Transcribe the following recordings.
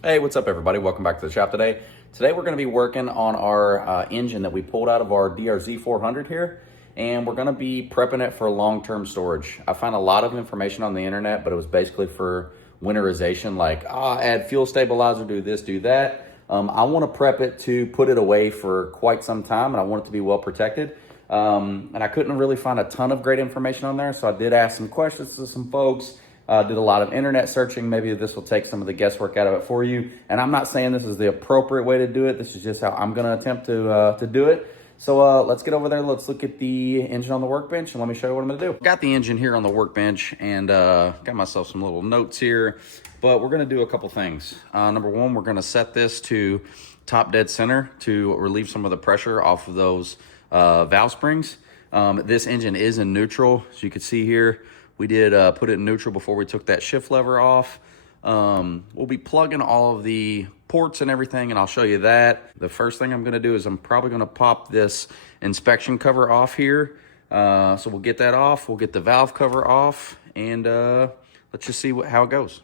Hey, what's up everybody? Welcome back to the shop today. Today we're going to be working on our engine that we pulled out of our DRZ400 here, and we're going to be prepping it for long-term storage. I found a lot of information on the internet, but it was basically for winterization, like add fuel stabilizer, do this, do that. I want to prep it to put it away for quite some time, and I want it to be well protected. And I couldn't really find a ton of great information on there, so I did ask some questions to some folks. Did a lot of internet searching. Maybe this will take some of the guesswork out of it for you. And I'm not saying this is the appropriate way to do it. This is just how I'm going to attempt to do it. So let's get over there. Let's look at the engine on the workbench and let me show you what I'm going to do. Got the engine here on the workbench and got myself some little notes here. But we're going to do a couple things. Number one, we're going to set this to top dead center to relieve some of the pressure off of those valve springs. This engine is in neutral, as you can see here. We did put it in neutral before we took that shift lever off. We'll be plugging all of the ports and everything, and I'll show you that. The first thing I'm gonna do is I'm probably gonna pop this inspection cover off here. So we'll get that off, we'll get the valve cover off, and let's just see how it goes.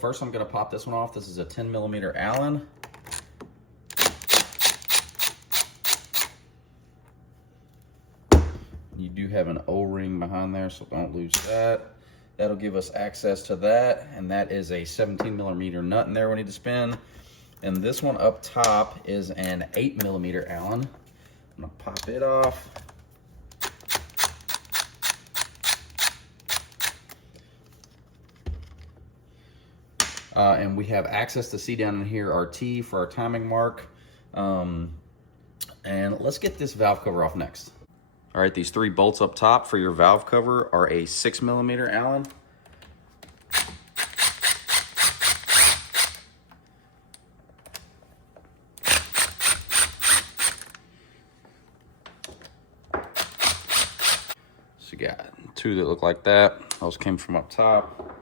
First, I'm gonna pop this one off. This is a 10mm Allen. You do have an O-ring behind there, so don't lose that. That'll give us access to that, and that is a 17mm nut in there we need to spin. And this one up top is an 8mm Allen. I'm gonna pop it off. And we have access to see down in here our T for our timing mark. And let's get this valve cover off next. All right, these 3 bolts up top for your valve cover are a 6mm Allen. So you got 2 that look like that. Those came from up top.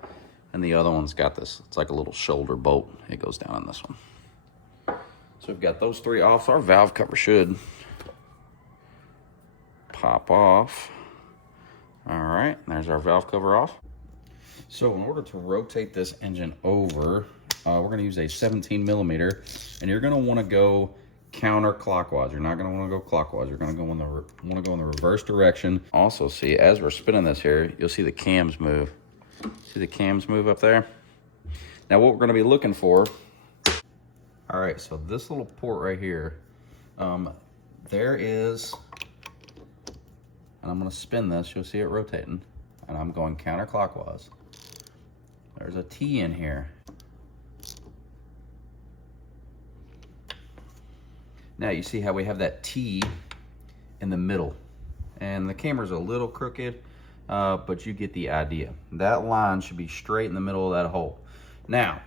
And the other one's got this, it's like a little shoulder bolt. It goes down on this one. So we've got those 3 off. Our valve cover should pop off. All right, there's our valve cover off. So in order to rotate this engine over, we're gonna use a 17mm, and you're gonna wanna go counterclockwise. You're not gonna wanna go clockwise. You're gonna wanna go in the reverse direction. Also see, as we're spinning this here, you'll see the cams move. See the cams move up there? Now what we're gonna be looking for, all right, so this little port right here, there is, and I'm gonna spin this, you'll see it rotating, and I'm going counterclockwise. There's a T in here. Now you see how we have that T in the middle, and the camera's a little crooked, but you get the idea. That line should be straight in the middle of that hole. Now,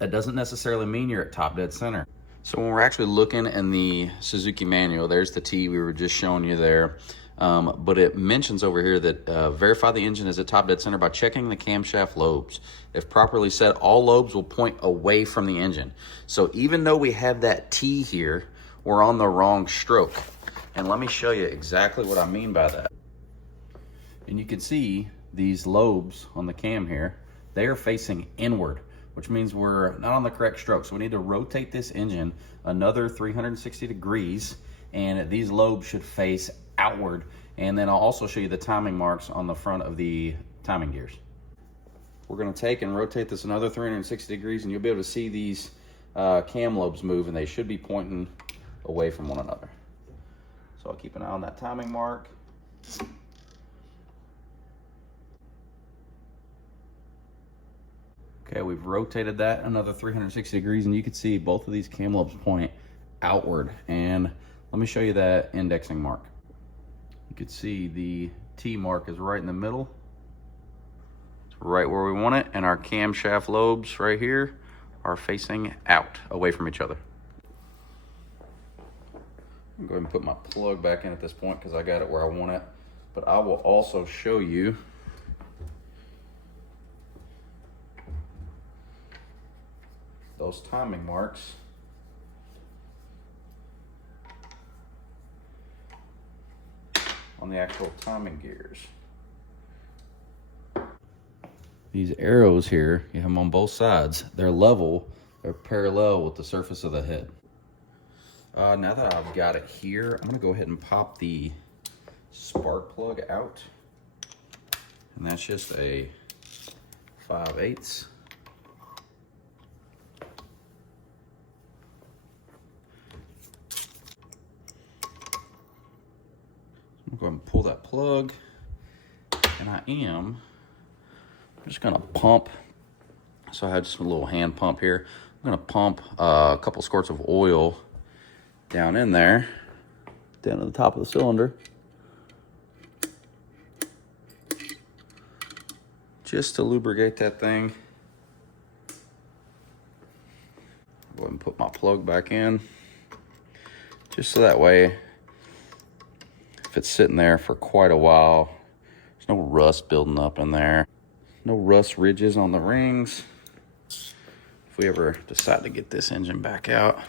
that doesn't necessarily mean you're at top dead center. So when we're actually looking in the Suzuki manual, there's the T we were just showing you there. But it mentions over here that verify the engine is at top dead center by checking the camshaft lobes. If properly set, all lobes will point away from the engine. So even though we have that T here, we're on the wrong stroke. And let me show you exactly what I mean by that. And you can see these lobes on the cam here, they are facing inward, which means we're not on the correct stroke. So we need to rotate this engine another 360 degrees, and these lobes should face outward. And then I'll also show you the timing marks on the front of the timing gears. We're gonna take and rotate this another 360 degrees, and you'll be able to see these cam lobes move, and they should be pointing away from one another. So I'll keep an eye on that timing mark. Okay, we've rotated that another 360 degrees, and you can see both of these cam lobes point outward. And let me show you that indexing mark. You can see the T mark is right in the middle. It's right where we want it, and our camshaft lobes right here are facing out, away from each other. I'm going to go ahead and put my plug back in at this point because I got it where I want it. But I will also show you those timing marks on the actual timing gears. These arrows here, you have them on both sides. They're level They're parallel with the surface of the head. Now that I've got it here, I'm gonna go ahead and pop the spark plug out. And that's just a 5/8. I'm going to pull that plug, and I'm just going to pump. So I had just a little hand pump here. I'm going to pump a couple squirts of oil down in there, down to the top of the cylinder, just to lubricate that thing. Go ahead and put my plug back in, just so that way, if it's sitting there for quite a while, there's no rust building up in there. No rust ridges on the rings. If we ever decide to get this engine back out,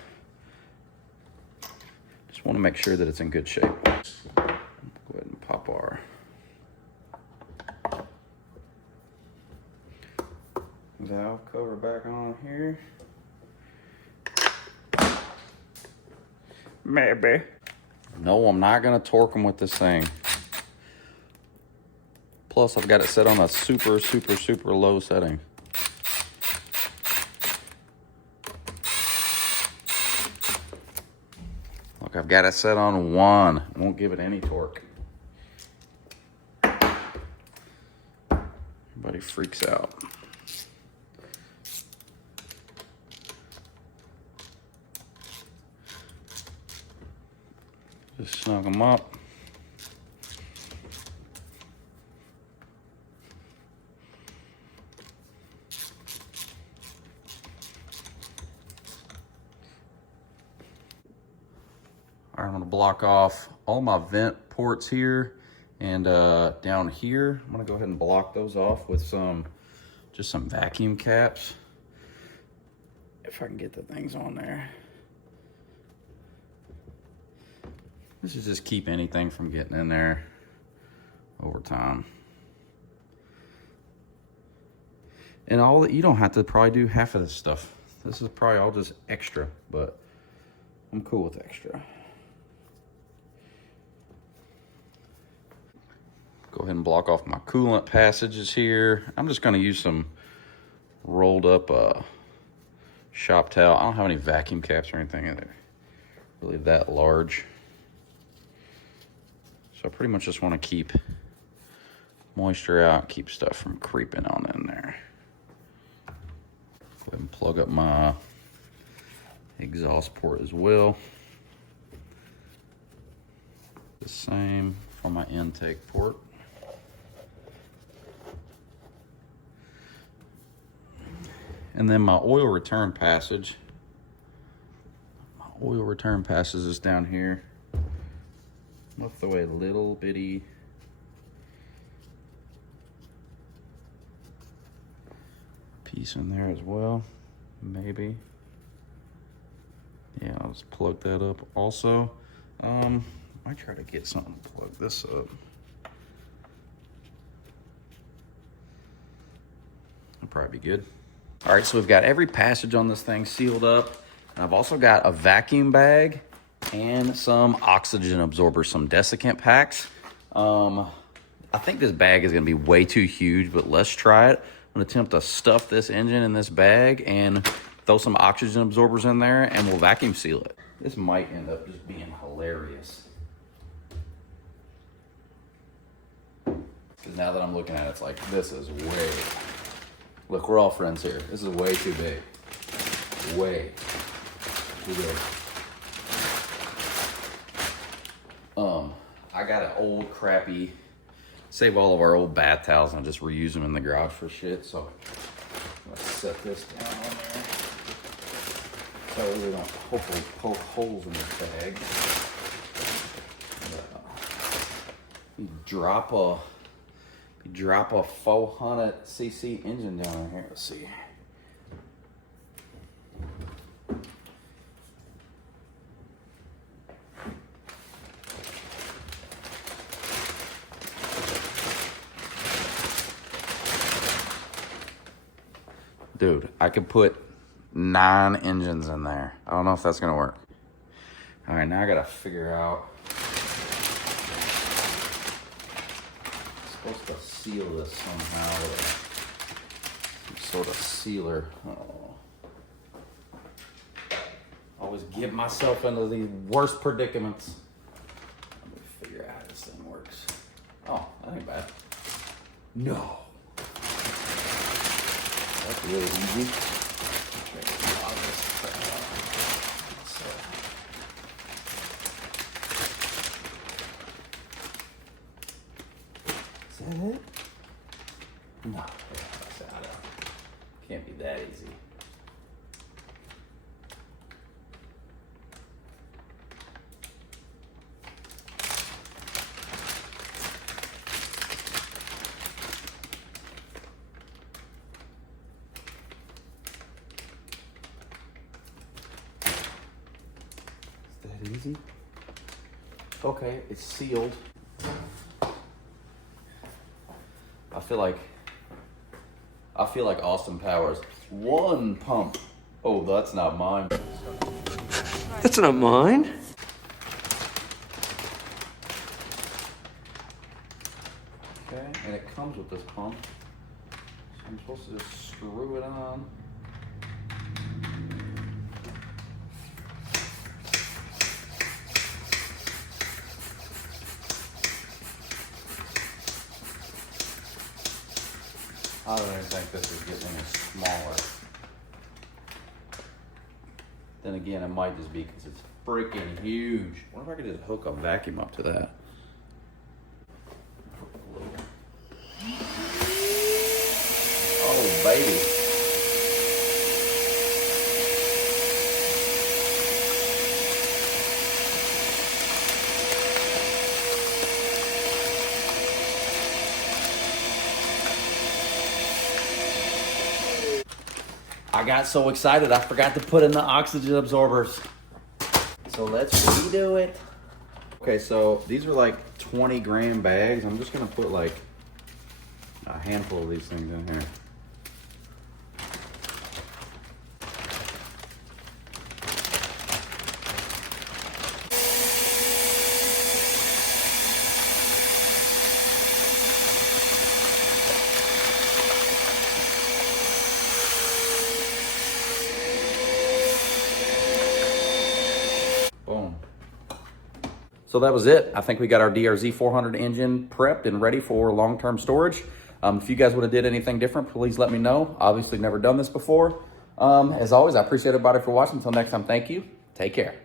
just want to make sure that it's in good shape. Go ahead and pop our valve cover back on here. Maybe. No, I'm not gonna torque them with this thing. Plus, I've got it set on a super, super, super low setting. Look, I've got it set on 1. Won't give it any torque. Everybody freaks out. Just snug them up. All right, I'm gonna block off all my vent ports here and down here. I'm gonna go ahead and block those off with just some vacuum caps. If I can get the things on there. This is just keep anything from getting in there over time. And all that, you don't have to probably do half of this stuff. This is probably all just extra, but I'm cool with extra. Go ahead and block off my coolant passages here. I'm just gonna use some rolled up shop towel. I don't have any vacuum caps or anything in there really that large. So I pretty much just want to keep moisture out, keep stuff from creeping on in there. Go ahead and plug up my exhaust port as well. The same for my intake port. And then my oil return passage. My oil return passage is down here. I'm gonna throw a little bitty piece in there as well, maybe. Yeah, I'll just plug that up also. I try to get something to plug this up. That'll probably be good. All right, so we've got every passage on this thing sealed up. And I've also got a vacuum bag and some oxygen absorbers, some desiccant packs. I think this bag is gonna be way too huge, but let's try it. I'm gonna attempt to stuff this engine in this bag and throw some oxygen absorbers in there and we'll vacuum seal it. This might end up just being hilarious. Because now that I'm looking at it, it's like, this is way, look, we're all friends here. This is way too big. Way too big. I got an old crappy, save all of our old bath towels and just reuse them in the garage for shit. So let's set this down on there. So we don't hopefully poke holes in this bag. You drop a 400cc engine down in here. Let's see. Dude, I could put 9 engines in there. I don't know if that's gonna work. All right, now I gotta figure out. I'm supposed to seal this somehow with some sort of sealer. Oh. Always get myself into the worst predicaments. Let me figure out how this thing works. Oh, that ain't bad. No. That's really easy. Is that it? No. Can't be that easy. Easy. Okay, it's sealed. I feel like Austin Powers. One pump. Oh, that's not mine. That's not mine. Okay, and it comes with this pump. So I'm supposed to just screw it on. I don't even think this is getting any smaller. Then again, it might just be because it's freaking huge. I wonder if I could just hook a vacuum up to that. Oh, baby. I got so excited I forgot to put in the oxygen absorbers. So let's redo it. Okay, so these are like 20-gram bags. I'm just gonna put like a handful of these things in here. Boom. So that was it. I think we got our DRZ400 engine prepped and ready for long-term storage. If you guys would have did anything different, please let me know. Obviously never done this before. As always, I appreciate everybody for watching. Until next time, thank you. Take care.